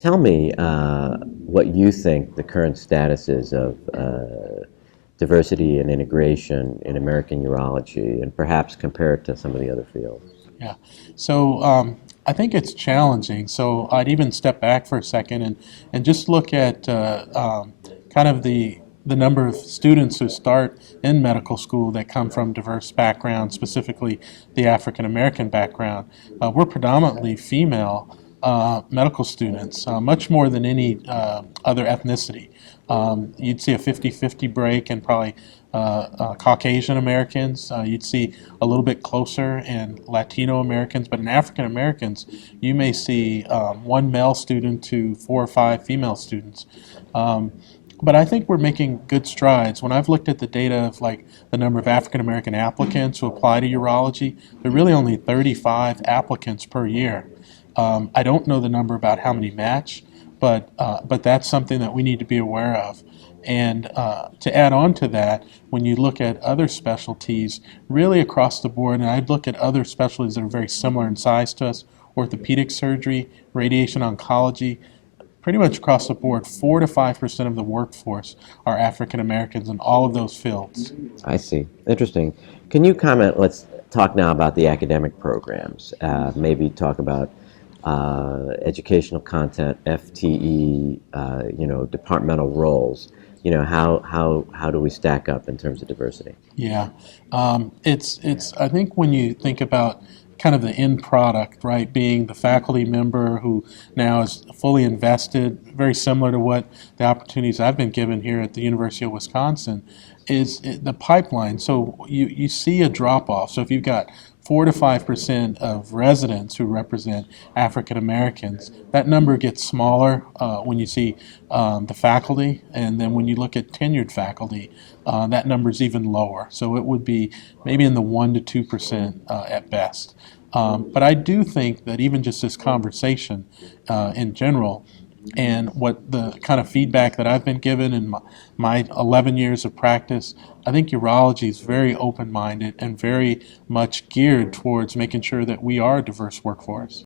Tell me what you think the current status is of diversity and integration in American urology, and perhaps compare it to some of the other fields. Yeah. So I think it's challenging. So I'd even step back for a second and just look at kind of the number of students who start in medical school that come from diverse backgrounds, specifically the African American background. We're predominantly female medical students, much more than any other ethnicity. You'd see a 50-50 break in probably Caucasian Americans. You'd see a little bit closer in Latino Americans, but in African Americans, you may see one male student to 4 or 5 female students. But I think we're making good strides. When I've looked at the data of like the number of African American applicants who apply to urology, there are really only 35 applicants per year. I don't know the number about how many match, but that's something that we need to be aware of. And to add on to that, when you look at other specialties, really across the board, and I'd look at other specialties that are very similar in size to us, orthopedic surgery, radiation oncology, pretty much across the board, 4 to 5% of the workforce are African Americans in all of those fields. I see. Interesting. Can you comment? Let's talk now about the academic programs. Maybe talk about educational content, FTE, departmental roles. How do we stack up in terms of diversity? Yeah, it's. I think when you think about kind of the end product, right, being the faculty member who now is fully invested, very similar to what the opportunities I've been given here at the University of Wisconsin, is the pipeline. So you see a drop off. So if you've got 4 to 5% of residents who represent African Americans, that number gets smaller when you see the faculty, and then when you look at tenured faculty, that number is even lower. So it would be maybe in the 1 to 2% at best. But I do think that even just this conversation in general, and what the kind of feedback that I've been given in my 11 years of practice, I think urology is very open-minded and very much geared towards making sure that we are a diverse workforce.